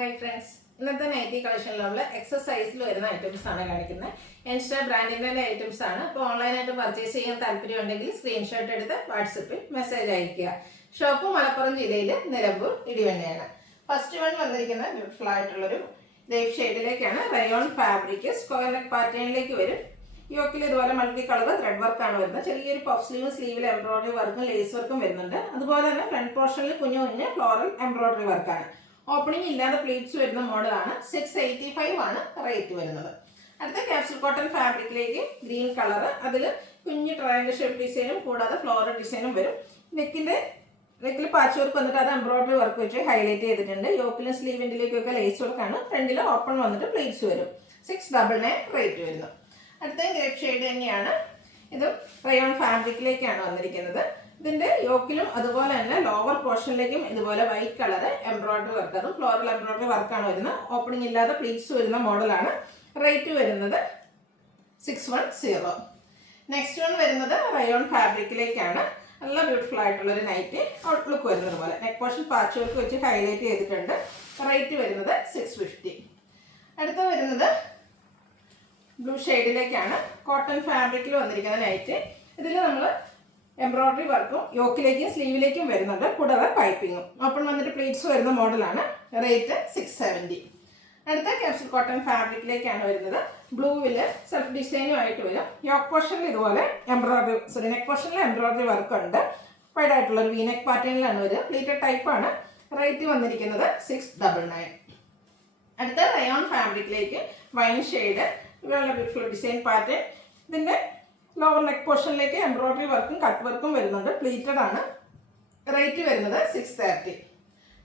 Hi friends, ഇന്നത്തെ nightie കളക്ഷനിലുള്ള എക്സസൈസിൽ വരുന്ന items ആണ് കാണിക്കുന്നത്. എൻസ്റ്റ ബ്രാൻഡിൻ്റെ ഐറ്റംസ് ആണ്. അപ്പോൾ ഓൺലൈനായിട്ട് പർച്ചേസ് ചെയ്യാൻ താല്പര്യമുണ്ടെങ്കിൽ സ്ക്രീൻഷോട്ട് എടുത്ത് വാട്സപ്പിൽ മെസ്സേജ് അയയ്ക്കുക. ഷോപ്പ് മലപ്പുറം ജില്ലയിൽ നിലമ്പൂർ ഇടിവണ്ണയാണ്. ഫസ്റ്റ് വൺ വന്നിരിക്കുന്നത് ബ്യൂട്ടിഫുൾ ആയിട്ടുള്ളൊരു ലൈഫ് ഷെയ്ഡിലേക്കാണ്. റയോൺ ഫാബ്രിക് സ്ക്വയർ നെക്ക് പാറ്റേണിലേക്ക് വരും. യോക്കിൽ ഇതുപോലെ മൾട്ടി കളർ ത്രെഡ് വർക്കാണ് വരുന്നത്. ചെറിയൊരു പഫ് സ്ലീവിൽ എംബ്രോയിഡറി വർക്കും ലേസ് വർക്കും വരുന്നുണ്ട്. അതുപോലെ തന്നെ ഫ്രണ്ട് പോർഷനിൽ കുഞ്ഞു ഫ്ലോറൽ എംബ്രോയിഡറി വർക്കാണ്. ഓപ്പണിംഗ് ഇല്ലാതെ പ്ലീറ്റ്സ് വരുന്ന മോഡലാണ്. 685 ആണ് റേറ്റ് വരുന്നത്. അടുത്ത ക്യാപ്സൂൾ കോട്ടൺ ഫാബ്രിക്കിലേക്ക് ഗ്രീൻ കളർ, അതിൽ കുഞ്ഞു ട്രയാങ്കിൾ ഷേപ്പ് ഡിസൈനും കൂടാതെ ഫ്ലോറൽ ഡിസൈനും വരും. നെക്കിൽ പാച്ച് വർക്ക് വന്നിട്ട് അത് എംബ്രോയിഡറി വർക്ക് വെച്ച് ഹൈലൈറ്റ് ചെയ്തിട്ടുണ്ട്. യോക്കിലും സ്ലീവിൻ്റിലേക്കൊക്കെ ലേസ് വർക്കാണ്. ഫ്രണ്ടിൽ ഓപ്പൺ വന്നിട്ട് പ്ലീറ്റ്സ് വരും. 699 റേറ്റ് വരുന്നു. അടുത്ത ഗ്രേപ്പ് ഷെയ്ഡ് തന്നെയാണ്. ഇത് റയോൺ ഫാബ്രിക്കിലേക്കാണ് വന്നിരിക്കുന്നത്. ഇതിൻ്റെ യോക്കിലും അതുപോലെ തന്നെ ലോവർ പോർഷനിലേക്കും ഇതുപോലെ വൈറ്റ് കളർ എംബ്രോയിഡറി വർക്ക്, അതും ഫ്ലോറൽ എംബ്രോയിഡറി വർക്കാണ് വരുന്നത്. ഓപ്പണിംഗ് ഇല്ലാതെ പ്ലീറ്റ്സ് വരുന്ന മോഡലാണ്. റേറ്റ് വരുന്നത് 610. നെക്സ്റ്റ് വൺ വരുന്നത് റയോൺ ഫാബ്രിക്കിലേക്കാണ്. നല്ല ബ്യൂട്ടിഫുൾ ആയിട്ടുള്ളൊരു നൈറ്റ് ഔട്ട്ലുക്ക് വരുന്നത് പോലെ നെക്ക് പോർഷൻ പാച്ച് വർക്ക് വെച്ച് ഹൈലൈറ്റ് ചെയ്തിട്ടുണ്ട്. റേറ്റ് വരുന്നത് 650. അടുത്ത വരുന്നത് ബ്ലൂ ഷെയ്ഡിലേക്കാണ്. കോട്ടൺ ഫാബ്രിക്കിൽ വന്നിരിക്കുന്ന നൈറ്റ്. ഇതിൽ നമ്മൾ എംബ്രോയിഡറി വർക്കും യോക്കിലേക്കും സ്ലീവിലേക്കും വരുന്നുണ്ട്. കൂടാതെ പൈപ്പിങ്ങും ഓപ്പൺ വന്നിട്ട് പ്ലീറ്റ്സ് വരുന്ന മോഡലാണ്. റേറ്റ് 670. അടുത്ത ക്യാപ്സൂൾ കോട്ടൺ ഫാബ്രിക്കിലേക്കാണ് വരുന്നത്. ബ്ലൂവിൽ സെൽഫ് ഡിസൈനും ആയിട്ട് വരും. യോക്ക് പോർഷനിൽ ഇതുപോലെ നെക്ക് പോർഷനിൽ എംബ്രോയിഡറി വർക്ക് ഉണ്ട്. വൈഡ് ആയിട്ടുള്ള ഒരു വീനെക്ക് പാറ്റേണിലാണ് വരിക. പ്ലീറ്റഡ് ടൈപ്പാണ്. റേറ്റ് വന്നിരിക്കുന്നത് 699. അടുത്ത റയോൺ ഫാബ്രിക്കിലേക്ക് വൈൻ ഷെയ്ഡ്, ഇവരുടെ ബ്യൂട്ടിഫുൾ ഡിസൈൻ പാറ്റേൺ. ഇതിൻ്റെ ലോവർ നെക്ക് പോർഷനിലേക്ക് എംബ്രോയിഡറി വർക്കും കട്ട് വർക്കും വരുന്നുണ്ട്. പ്ലീറ്റഡ് ആണ്. റേറ്റ് വരുന്നത് 630.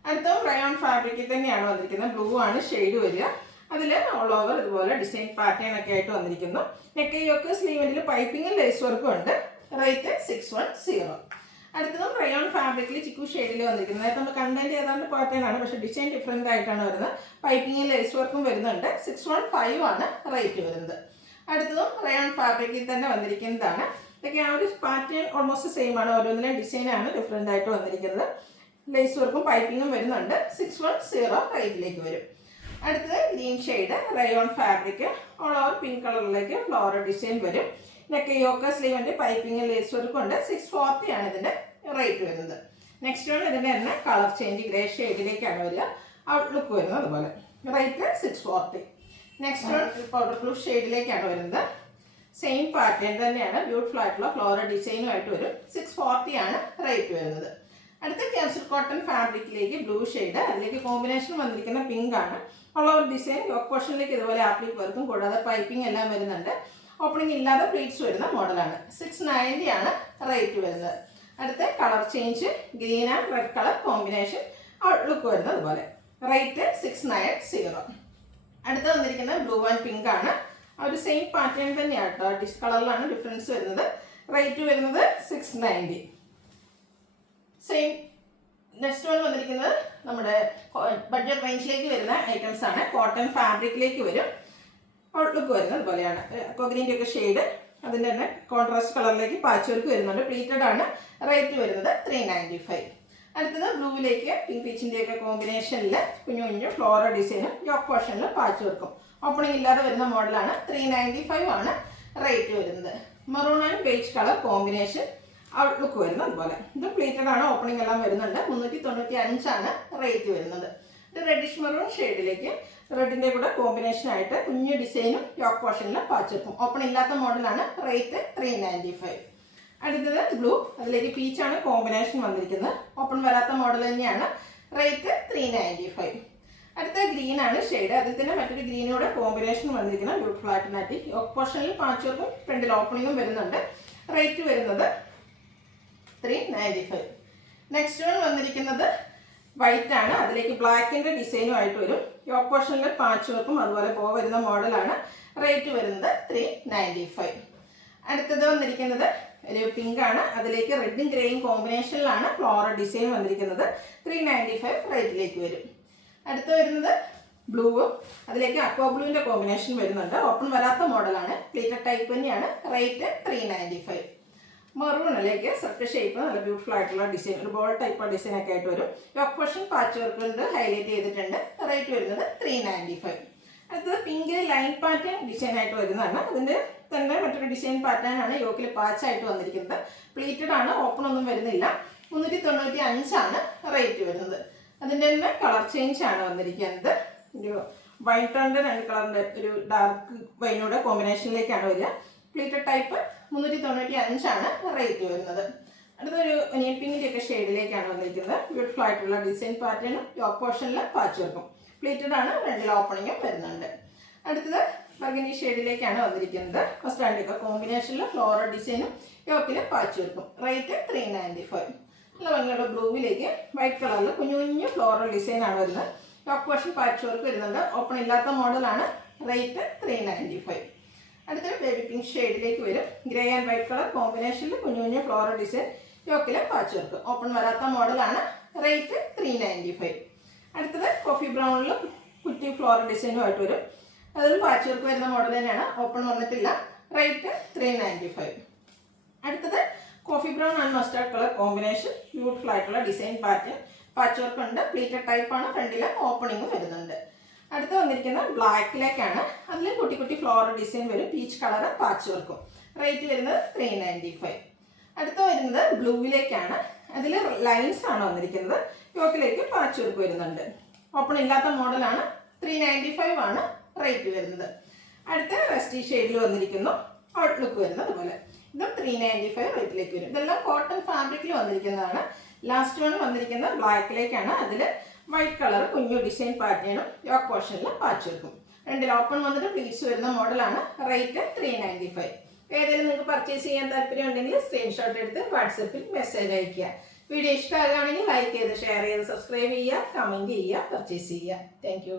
അടുത്തതും റയോൺ ഫാബ്രിക്കിൽ തന്നെയാണ് വന്നിരിക്കുന്നത്. ബ്ലൂ ആണ് ഷെയ്ഡ് വരിക. അതിൽ ഓൾ ഓവർ ഇതുപോലെ ഡിസൈൻ പാറ്റേൺ ഒക്കെ ആയിട്ട് വന്നിരിക്കുന്നു. നെക്കയൊക്കെ സ്ലീവിൽ പൈപ്പിങ്ങും ലേസ് വർക്കും ഉണ്ട്. റേറ്റ് 610. അടുത്തതും റയോൺ ഫാബ്രിക്കിൽ ചിക്കു ഷെയ്ഡിൽ വന്നിരിക്കുന്നത്. നേരത്തെ നമ്മൾ കണ്ടന്റ് ഏതാണ്ട് പാറ്റേൺ ആണ്, പക്ഷേ ഡിസൈൻ ഡിഫറെൻ്റ് ആയിട്ടാണ് വരുന്നത്. പൈപ്പിങ്ങും ലേസ് വർക്കും വരുന്നുണ്ട്. 615 ആണ് റേറ്റ് വരുന്നത്. അടുത്തതും റയോൺ ഫാബ്രിക്കിൽ തന്നെ വന്നിരിക്കുന്നതാണ്. ഇതൊക്കെ ആ ഒരു പാറ്റേൺ ഓൾമോസ്റ്റ് സെയിം ആണ്. ഓരോന്നിലും ഡിസൈനാണ് ഡിഫറെൻ്റ് ആയിട്ട് വന്നിരിക്കുന്നത്. ലേസ് വർക്കും പൈപ്പിങ്ങും വരുന്നുണ്ട്. 610 റേറ്റിലേക്ക് വരും. അടുത്തത് green shade rayon fabric, all over pink കളറിലേക്ക് ഫ്ലോറൽ ഡിസൈൻ വരും. നെക്ക് യോക്ക സ്ലീവിൻ്റെ പൈപ്പിങ് ലേസ് വർക്കും ഉണ്ട്. 640 ആണ് ഇതിൻ്റെ റേറ്റ് വരുന്നത്. നെക്സ്റ്റ് വൺ ഇതിൻ്റെ തന്നെ കളർ ചേഞ്ച് ഗ്രേ ഷെയ്ഡിലേക്കാണ് വരിക. ഔട്ട്ലുക്ക് വരുന്നത് അതുപോലെ. Rate 640. Next one powder blue ഷെയ്ഡിലേക്കാണ് വരുന്നത്. സെയിം പാറ്റേൺ തന്നെയാണ്. ബ്യൂട്ടിഫുൾ ആയിട്ടുള്ള ഫ്ലോറൽ ഡിസൈനുമായിട്ട് വരും. 640 ആണ് റേറ്റ് വരുന്നത്. അടുത്ത ക്യാപ്സൂൾ കോട്ടൺ ഫാബ്രിക്കിലേക്ക് ബ്ലൂ ഷെയ്ഡ്, അതിലേക്ക് കോമ്പിനേഷൻ വന്നിരിക്കുന്ന പിങ്ക് ആണ്. ഓൾ ഓവർ ഡിസൈൻ യോക്ക് പോർഷനിലേക്ക് ഇതുപോലെ ആപ്ലിക് വർക്കും കൂടാതെ പൈപ്പിംഗ് എല്ലാം വരുന്നുണ്ട്. ഓപ്പണിംഗ് ഇല്ലാതെ പ്ലീറ്റ്സ് വരുന്ന മോഡലാണ്. 690 ആണ് റേറ്റ് വരുന്നത്. അടുത്ത colour change green and red colour combination outlook വരുന്നത് അതുപോലെ. റേറ്റ് 690. അടുത്ത് വന്നിരിക്കുന്നത് ബ്ലൂ ആൻഡ് പിങ്ക് ആണ്. ആ ഒരു സെയിം പാറ്റേൺ തന്നെയാണ് കേട്ടോ. ഡിഷ് കളറിലാണ് ഡിഫറൻസ് വരുന്നത്. റേറ്റ് വരുന്നത് 690. സെയിം. നെക്സ്റ്റ് വൺ വന്നിരിക്കുന്നത് നമ്മുടെ ബഡ്ജറ്റ് റേഞ്ചിലേക്ക് വരുന്ന ഐറ്റംസ് ആണ്. കോട്ടൺ ഫാബ്രിക്കിലേക്ക് വരും. ഔട്ട്ലുക്ക് വരുന്നത് അതുപോലെയാണ്. കൊഗ്രീൻ്റെ ഒക്കെ ഷെയ്ഡ്, അതിൻ്റെ തന്നെ കോൺട്രാസ്റ്റ് കളറിലേക്ക് പാച്ച് വർക്ക് വരുന്നുണ്ട്. പ്ലീറ്റഡ് ആണ്. റേറ്റ് വരുന്നത് 395. അടുത്തത് ബ്ലൂവിലേക്ക് പിങ്ക് പീച്ചിൻ്റെ ഒക്കെ കോമ്പിനേഷനിൽ കുഞ്ഞു കുഞ്ഞു ഫ്ലോറൽ ഡിസൈനും യോക്ക് പോർഷനിൽ പാച്ച് വർക്കും ഓപ്പണിംഗ് ഇല്ലാതെ വരുന്ന മോഡലാണ്. 395 ആണ് റേറ്റ് വരുന്നത്. Maroon and beige colour combination outlook വരുന്നത് അതുപോലെ. ഇത് പ്ലീറ്റഡ് ആണ്. ഓപ്പണിംഗ് എല്ലാം വരുന്നുണ്ട്. 395 ആണ് റേറ്റ് വരുന്നത്. ഇത് റെഡിഷ് മെറൂൺ ഷെയ്ഡിലേക്ക് റെഡിൻ്റെ കൂടെ കോമ്പിനേഷൻ ആയിട്ട് കുഞ്ഞു ഡിസൈനും യോക്ക് പോർഷനിൽ പാച്ച് വർക്കും ഓപ്പൺ ഇല്ലാത്ത മോഡലാണ്. റേറ്റ് 395. അടുത്തത് ബ്ലൂ, അതിലേക്ക് പീച്ചാണ് കോമ്പിനേഷൻ വന്നിരിക്കുന്നത്. ഓപ്പൺ വരാത്ത മോഡൽ തന്നെയാണ്. റേറ്റ് 395. അടുത്ത ഗ്രീൻ ആണ് ഷെയ്ഡ്. അതിൽ തന്നെ മറ്റൊരു ഗ്രീനോടെ കോമ്പിനേഷൻ വന്നിരിക്കുന്നത്. ബ്യൂട്ടിഫുൾ ആയിട്ട് നാറ്റി യോക്ക് പോർഷനിൽ പാച്ച് വർക്കും ഫ്രണ്ടിൽ ഓപ്പണിങ്ങും വരുന്നുണ്ട്. റേറ്റ് വരുന്നത് 395. നെക്സ്റ്റ് വൺ വന്നിരിക്കുന്നത് വൈറ്റ് ആണ്. അതിലേക്ക് ബ്ലാക്കിൻ്റെ ഡിസൈനും ആയിട്ട് വരും. യോക്ക് പോർഷനിൽ പാച്ച് വർക്കും അതുപോലെ വരുന്ന മോഡലാണ്. റേറ്റ് വരുന്നത് 395. അടുത്തത് വന്നിരിക്കുന്നത് ഒരു പിങ്ക് ആണ്. അതിലേക്ക് റെഡും ഗ്രേയും കോമ്പിനേഷനിലാണ് ഫ്ലോറൽ ഡിസൈൻ വന്നിരിക്കുന്നത്. 395 റേറ്റിലേക്ക് വരും. അടുത്ത് വരുന്നത് ബ്ലൂവും, അതിലേക്ക് അക്വാ ബ്ലൂവിൻ്റെ കോമ്പിനേഷൻ വരുന്നുണ്ട്. ഓപ്പൺ വരാത്ത മോഡലാണ്. പ്ലീറ്റഡ് ടൈപ്പ് തന്നെയാണ്. റേറ്റ് 395. മെറൂണിലേക്ക് സർക്കിൾ ഷേപ്പ് നല്ല ബ്യൂട്ടിഫുൾ ആയിട്ടുള്ള ഡിസൈൻ, ഒരു ബോൾ ടൈപ്പ് ഡിസൈൻ ഒക്കെ ആയിട്ട് വരും. യോക്ക് പോർഷൻ പാച്ച് വർക്ക് കൊണ്ട് ഹൈലൈറ്റ് ചെയ്തിട്ടുണ്ട്. റേറ്റ് വരുന്നത് 395. അടുത്തത് പിങ്കിൽ ലൈൻ പാറ്റേൺ ഡിസൈൻ ആയിട്ട് വരുന്നതാണ്. അതിൻ്റെ തന്നെ മറ്റൊരു ഡിസൈൻ പാറ്റേൺ ആണ് യോക്കിൽ പാച്ചായിട്ട് വന്നിരിക്കുന്നത്. പ്ലീറ്റഡ് ആണ്, ഓപ്പൺ ഒന്നും വരുന്നില്ല. 395 ആണ് റേറ്റ് വരുന്നത്. അതിൻ്റെ തന്നെ കളർ ചേഞ്ച് ആണ് വന്നിരിക്കുന്നത്. ഒരു വൈൻ ടോണിൻ്റെ 2 കളറിൻ്റെ ഒരു ഡാർക്ക് വൈനോടെ കോമ്പിനേഷനിലേക്കാണ് വരിക. പ്ലീറ്റഡ് ടൈപ്പ് 395 ആണ് റേറ്റ് വരുന്നത്. അടുത്തൊരു ഒനിയൻ പിങ്കിൻ്റെ ഒക്കെ ഷെയ്ഡിലേക്കാണ് വന്നിരിക്കുന്നത്. ബ്യൂട്ടിഫുൾ ആയിട്ടുള്ള ഡിസൈൻ പാറ്റേണും യോക്ക് പോർഷനിൽ പാച്ച് വർക്കും. പ്ലീറ്റഡ് ആണ്, 2 ഓപ്പണിങ്ങും വരുന്നുണ്ട്. അടുത്തത് ബർഗണ്ടി ഷെയ്ഡിലേക്കാണ് വന്നിരിക്കുന്നത്. ഫസ്റ്റ് ആൻഡ് കോമ്പിനേഷനിൽ ഫ്ലോറൽ ഡിസൈനും യോക്കിൽ പാച്ച് വർക്കും. റേറ്റ് 395. നല്ല ഭംഗിയുള്ള ബ്ലൂവിലേക്ക് വൈറ്റ് കളറിൽ കുഞ്ഞു കുഞ്ഞു ഫ്ലോറൽ ഡിസൈനാണ് വരുന്നത്. യോക്ക് പോർഷൻ പാച്ച് വർക്ക് വരുന്നുണ്ട്. ഓപ്പൺ ഇല്ലാത്ത മോഡലാണ്. റേറ്റ് 395. അടുത്തൊരു ബേബി പിങ്ക് ഷെയ്ഡിലേക്ക് വരും. ഗ്രേ ആൻഡ് വൈറ്റ് കളർ കോമ്പിനേഷനിൽ കുഞ്ഞു കുഞ്ഞു ഫ്ലോറൽ ഡിസൈൻ, യോക്കിൽ പാച്ച് വർക്ക്. ഓപ്പൺ വരാത്ത മോഡലാണ്. റേറ്റ് 395. അടുത്തത് കോഫി ബ്രൗണിൽ കുറ്റി ഫ്ലോറൽ ഡിസൈനുമായിട്ട് വരും. അതിൽ പാച്ച് വർക്ക് വരുന്ന മോഡൽ തന്നെയാണ്. ഓപ്പൺ വന്നിട്ടില്ല. റേറ്റ് 395. അടുത്തത് coffee brown and mustard colour combination, beautiful ആയിട്ടുള്ള ഡിസൈൻ പാറ്റേൺ, പാച്ച് വർക്ക് ഉണ്ട്. പ്ലീറ്റഡ് ടൈപ്പാണ്. ഫ്രണ്ടിൽ ഓപ്പണിങ്ങും വരുന്നുണ്ട്. അടുത്ത് വന്നിരിക്കുന്ന ബ്ലാക്കിലേക്കാണ്. അതിൽ കുട്ടി കുട്ടി ഫ്ലോറൽ ഡിസൈൻ വരും. പീച്ച് കളർ പാച്ച് വർക്കും. റേറ്റ് വരുന്നത് 395. അടുത്ത് വരുന്നത് ബ്ലൂവിലേക്കാണ്. അതിൽ ലൈൻസ് ആണ് വന്നിരിക്കുന്നത്. യോക്കിലേക്ക് പാച്ച് വർക്ക് വരുന്നുണ്ട്. ഓപ്പൺ ഇല്ലാത്ത മോഡലാണ്. 395 ആണ് റേറ്റ് വരുന്നത്. അടുത്ത റെസ്റ്റി ഷെയ്ഡിൽ വന്നിരിക്കുന്നു. ഔട്ട്ലുക്ക് വരുന്നത് പോലെ. ഇതും 395 റേറ്റിലേക്ക് വരും. ഇതെല്ലാം കോട്ടൺ ഫാബ്രിക്കിൽ വന്നിരിക്കുന്നതാണ്. ലാസ്റ്റ് വൺ വന്നിരിക്കുന്നത് ബ്ലാക്കിലേക്കാണ്. അതിൽ വൈറ്റ് കളർ കുഞ്ഞു ഡിസൈൻ പാറ്റേണും യോക്ക് പോർഷനിൽ പാച്ച് വർക്കും. 2 ഓപ്പൺ വന്നിട്ട് പ്ലീറ്റ്സ് വരുന്ന മോഡലാണ്. റേറ്റ് 395. ഏതെങ്കിലും നിങ്ങൾക്ക് പർച്ചേസ് ചെയ്യാൻ താല്പര്യം ഉണ്ടെങ്കിൽ സ്ക്രീൻഷോട്ട് എടുത്ത് വാട്സപ്പിൽ മെസ്സേജ് അയയ്ക്കുക. വീഡിയോ ഇഷ്ടമാകുകയാണെങ്കിൽ ലൈക്ക് ചെയ്ത് ഷെയർ ചെയ്ത് സബ്സ്ക്രൈബ് ചെയ്യുക, കമൻറ്റ് ചെയ്യുക, പർച്ചേസ് ചെയ്യുക. താങ്ക്